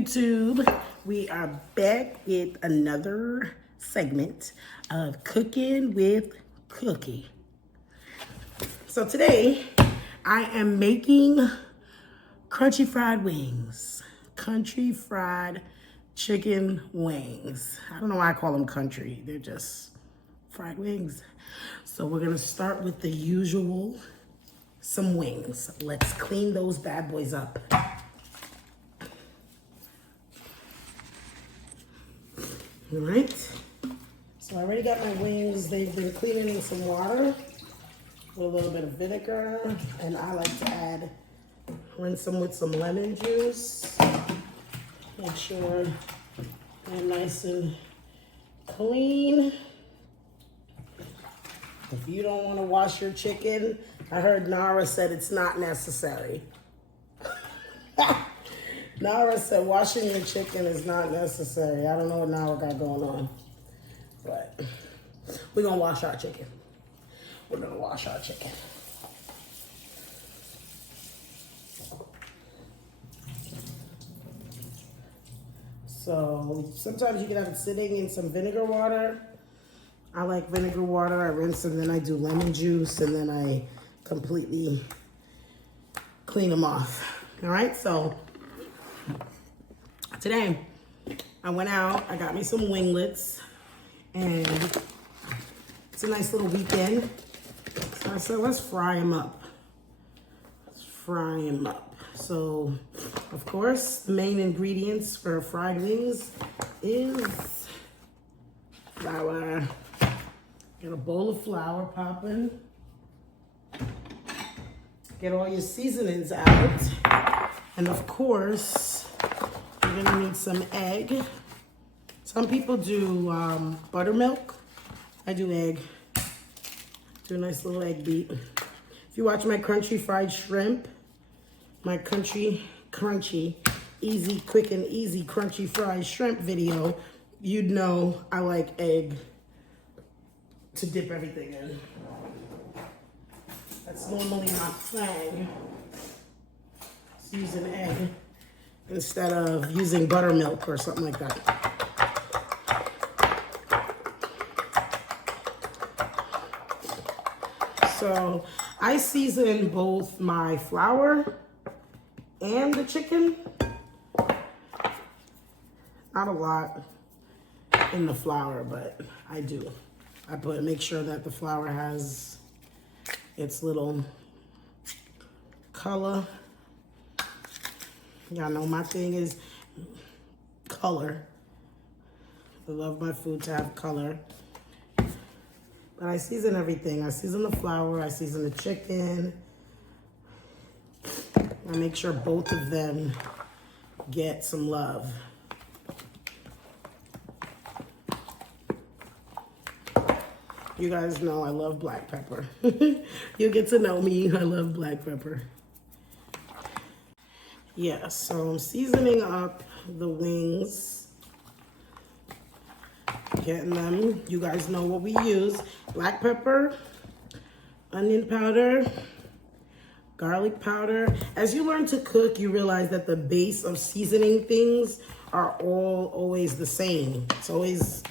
YouTube? We are back with another segment of Cooking with Cookie. So today I am making crunchy fried wings. Country fried chicken wings. I don't know why I call them country. They're just fried wings. So we're gonna start with the usual, some wings. Let's clean those bad boys up. All right, so I already got my wings. They've been cleaned in some water with a little bit of vinegar, and I like to rinse them with some lemon juice. Make sure they're nice and clean. If you don't want to wash your chicken, I heard Nara said it's not necessary. Nara said washing your chicken is not necessary. I don't know what Nara got going on, but we're gonna wash our chicken. We're gonna wash our chicken. So sometimes you can have it sitting in some vinegar water. I like vinegar water. I rinse them, then I do lemon juice, and then I completely clean them off. All right, so today I went out, I got me some winglets, and it's a nice little weekend. So I said, let's fry them up. Let's fry them up. So, of course, the main ingredients for fried wings is flour. Get a bowl of flour popping. Get all your seasonings out. And of course, you're gonna need some egg. Some people do buttermilk. I do egg. Do a nice little egg beat. If you watch my crunchy fried shrimp, my crunchy, easy, quick and easy crunchy fried shrimp video, you'd know I like egg to dip everything in. That's normally my thing. It's using egg instead of using buttermilk or something like that. So I season both my flour and the chicken. Not a lot in the flour, but I do. I make sure that the flour has its little color. Y'all know my thing is color. I love my food to have color. But I season everything. I season the flour, I season the chicken. I make sure both of them get some love. You guys know I love black pepper. You get to know me, I love black pepper. Yeah, so I'm seasoning up the wings. Getting them, you guys know what we use. Black pepper, onion powder, garlic powder. As you learn to cook, you realize that the base of seasoning things are always the same. It's always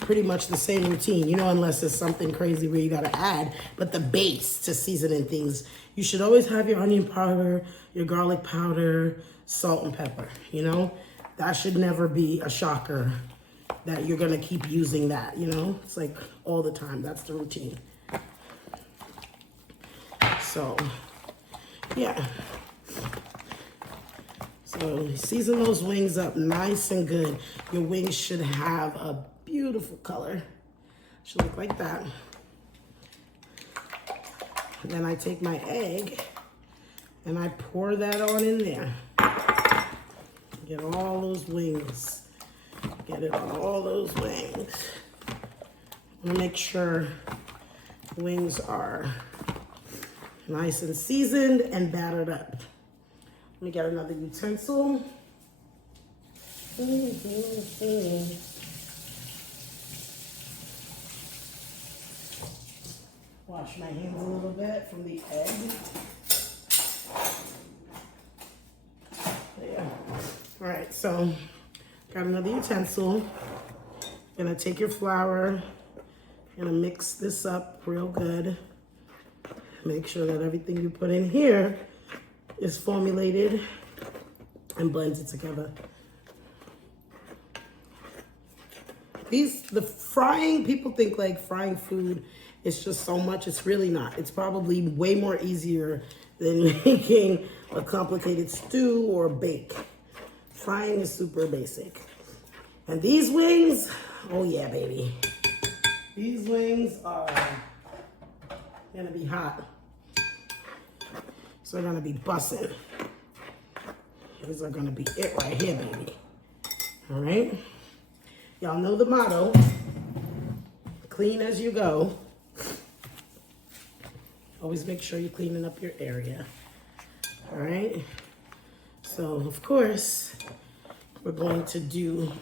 pretty much the same routine, you know, unless it's something crazy where you gotta add. But the base to seasoning things, you should always have your onion powder, your garlic powder, salt and pepper, you know? That should never be a shocker that you're gonna keep using that, you know? It's like all the time, that's the routine. So, yeah. So season those wings up nice and good. Your wings should have a beautiful color. Should look like that. And then I take my egg and I pour that on in there. Get all those wings. Get it on all those wings. I'm gonna make sure the wings are nice and seasoned and battered up. Let me get another utensil. Wash my hands a little bit from the egg. There. All right, so got another utensil. Gonna take your flour, gonna mix this up real good. Make sure that everything you put in here is formulated and blends it together. The frying, people think like frying food is just so much. It's really not. It's probably way more easier than making a complicated stew or bake. Frying is super basic. And these wings, oh yeah, baby. These wings are gonna be hot. So they're gonna be bussin'. These are gonna be it right here, baby. All right? Y'all know the motto, clean as you go. Always make sure you're cleaning up your area. All right? So, of course, we're going to do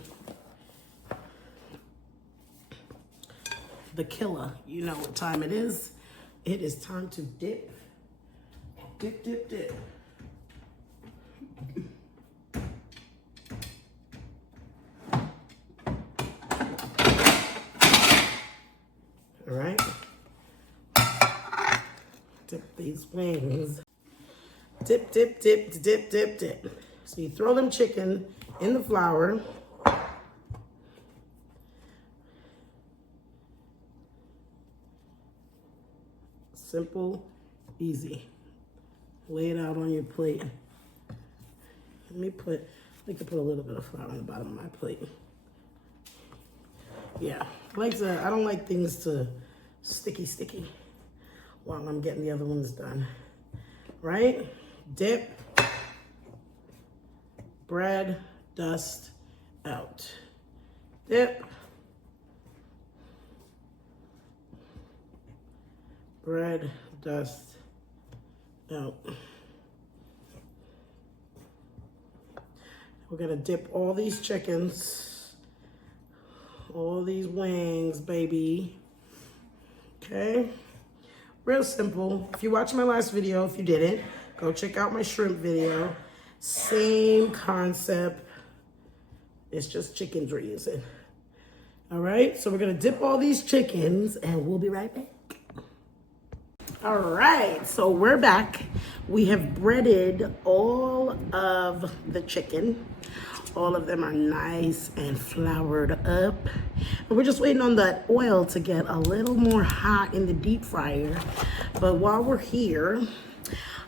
the killer. You know what time it is. It is time to dip. Dip, dip, dip. All right. Dip these wings. Dip, dip, dip, dip, dip, dip. So you throw them chicken in the flour. Simple, easy. Lay it out on your plate. Let me put a little bit of flour on the bottom of my plate. Yeah, I don't like things to sticky while I'm getting the other ones done. Right? Dip, bread, dust out. Dip, bread, dust out. We're gonna dip all these chickens, all these wings, baby. Okay? Real simple. If you watched my last video, if you didn't, go check out my shrimp video. Same concept. It's just chickens we're using. All right, so we're gonna dip all these chickens and we'll be right back. All right, so we're back. We have breaded all of the chicken. All of them are nice and floured up. And we're just waiting on that oil to get a little more hot in the deep fryer. But while we're here,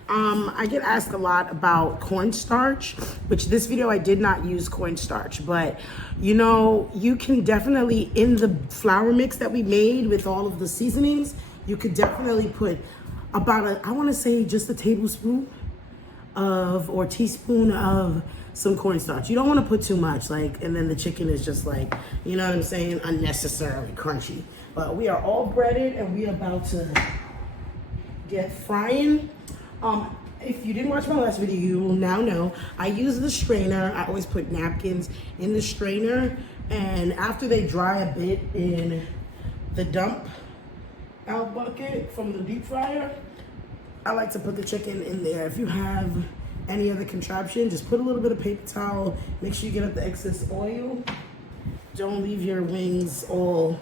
I get asked a lot about cornstarch, which this video I did not use cornstarch, but you know, you can definitely, in the flour mix that we made with all of the seasonings, you could definitely put about I want to say just a tablespoon or teaspoon of some cornstarch. You don't want to put too much, and then the chicken is just like, you know what I'm saying, unnecessarily crunchy. But we are all breaded and we are about to get frying. If you didn't watch my last video, you will now know I use the strainer. I always put napkins in the strainer, and after they dry a bit in the dump out bucket from the deep fryer, I like to put the chicken in there. If you have any other contraption, just put a little bit of paper towel. Make sure you get up the excess oil. Don't leave your wings all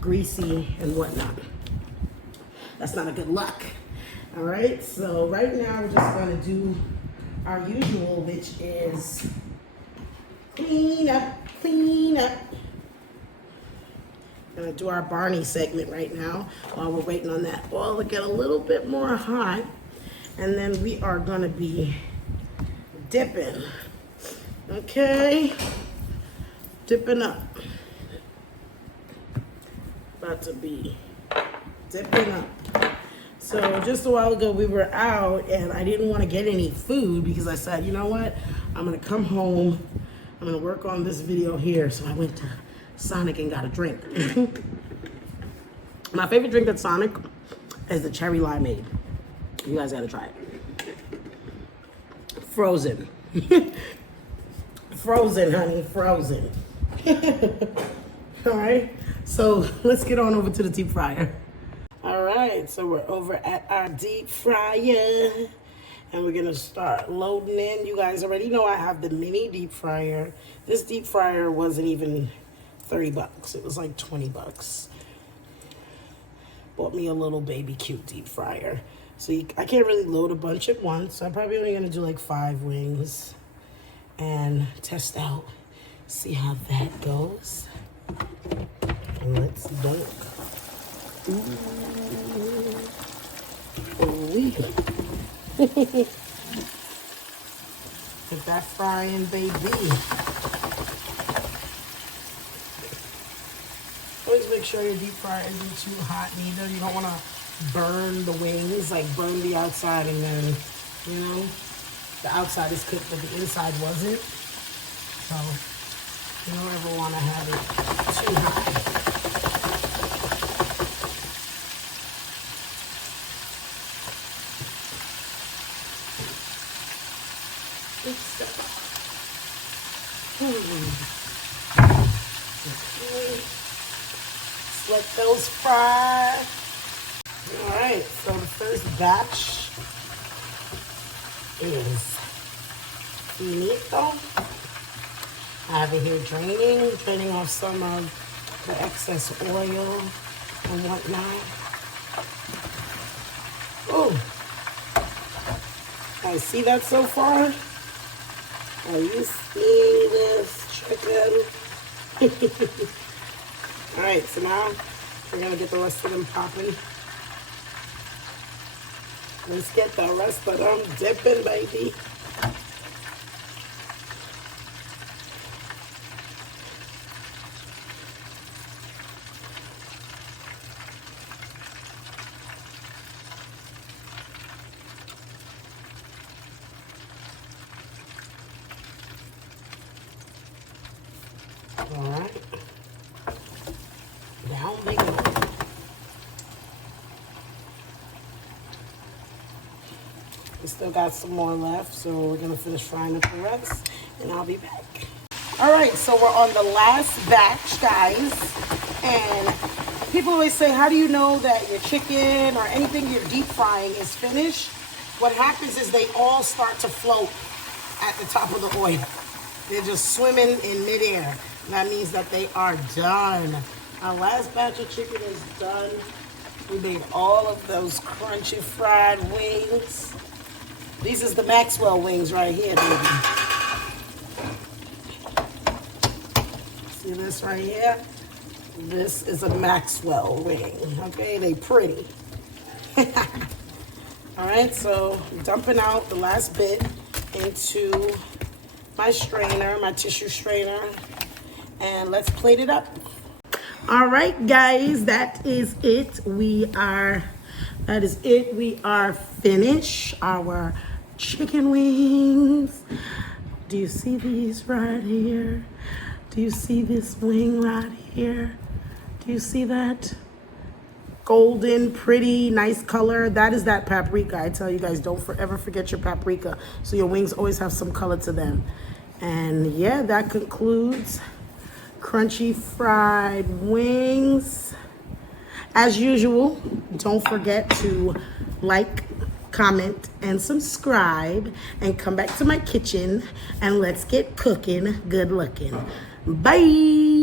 greasy and whatnot. That's not a good look. All right, so right now we're just gonna do our usual, which is clean up, clean up. Gonna do our Barney segment right now while we're waiting on that oil to get a little bit more hot. And then we are gonna be dipping. Okay, dipping up. About to be dipping up. So just a while ago we were out and I didn't want to get any food because I said, you know what? I'm gonna come home, I'm gonna work on this video here. So I went to Sonic and got a drink. My favorite drink at Sonic is the cherry limeade. You guys gotta try it. Frozen. Frozen, honey, frozen. All right, so let's get on over to the deep fryer. All right, so we're over at our deep fryer And we're gonna start loading in. You guys already know I have the mini deep fryer. This deep fryer wasn't even 30 bucks. It was like 20 bucks. Bought me a little baby cute deep fryer. So I can't really load a bunch at once. I'm probably only gonna do like 5 wings and test out, see how that goes. And let's dunk. Ooh. Get that frying, baby. Always make sure your deep fryer isn't too hot neither. You don't want to burn the wings, like burn the outside and then, you know, the outside is cooked but the inside wasn't. So you don't ever want to have it too hot. Let those fry. All right, so the first batch is finito. I have it here draining off some of the excess oil and whatnot. Oh, I see that so far. Are you seeing this, chicken? All right, so now we're gonna get the rest of them popping. Let's get the rest of them dipping, baby. All right. Down they go. We still got some more left, so we're gonna finish frying up the rest, and I'll be back. All right, so we're on the last batch, guys, and people always say, how do you know that your chicken or anything you're deep frying is finished? What happens is they all start to float at the top of the oil. They're just swimming in midair. That means that they are done. Our last batch of chicken is done. We made all of those crunchy fried wings. These is the Maxwell wings right here, baby. See this right here? This is a Maxwell wing, okay? They pretty. All right, so dumping out the last bit into my strainer, my tissue strainer, and let's plate it up. All right, guys, that is it. We are finished. Our chicken wings. Do you see these right here? Do you see this wing right here? Do you see that? Golden, pretty, nice color. That is that paprika. I tell you guys, don't ever forget your paprika. So your wings always have some color to them. And yeah, that concludes crunchy fried wings. As usual, don't forget to like, comment, and subscribe, and come back to my kitchen and let's get cooking good looking. Bye.